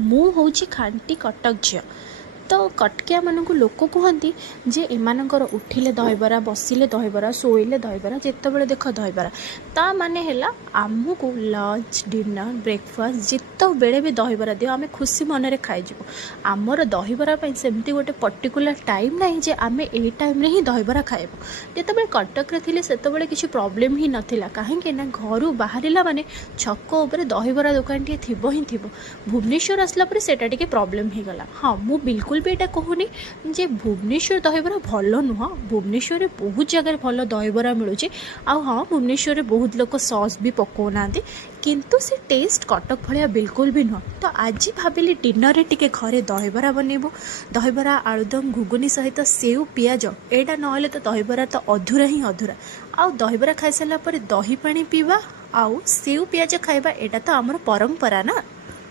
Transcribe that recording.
मु हूँ खांटी कटक झील। तो कटकिया मानक लोक कहती जे एमानकर उठिले दहीबरा बसिले दहीबरा शोइले दहीबरा जितेबाला देख दहीबरा ता माने हैला आमको लंच डिनर ब्रेकफास्ट जिते बेले भी दहीबरा दियो आम खुशी मनरे खाईजु। आमर दहीबरा सेमती गोटे पर्टिकुलर टाइम ना जे आम ए टाइम रे ही दहीबरा खाइबु। जितेबाला कटक रे से किसी प्रॉब्लम ही नथिला कहीं ना घर बाहरिला माने छक उपर दहीबरा दुकान टी थिबो ही थिबो। भुवनेश्वर आसला पर सेटा टिके प्रॉब्लम ही गला। हाँ मु बिल्कुल भी एटा कहूनी जे भुवनेश्वर दहीबरा भल नुह। भुवनेश्वर में बहुत जगह भल दहीबरा मिलूँ। आ हाँ भुवनेश्वर में बहुत लोग सॉस भी पकाउना किंतु से टेस्ट कटक भलिया बिल्कुल भी नुह। तो आज भाविली डिनर रे टिके घरे दहीबरा बनइबू। दहीबरा आलुदम घुगुनी सहित सेव पियाज एटा नहले तो दहीबरा तो अधूरा ही अधूरा। आउ दहीबरा खाई सारा पर दही पानी पीवा आउ सेव पियाज खाइबा एटा तो आमर परंपरा ना।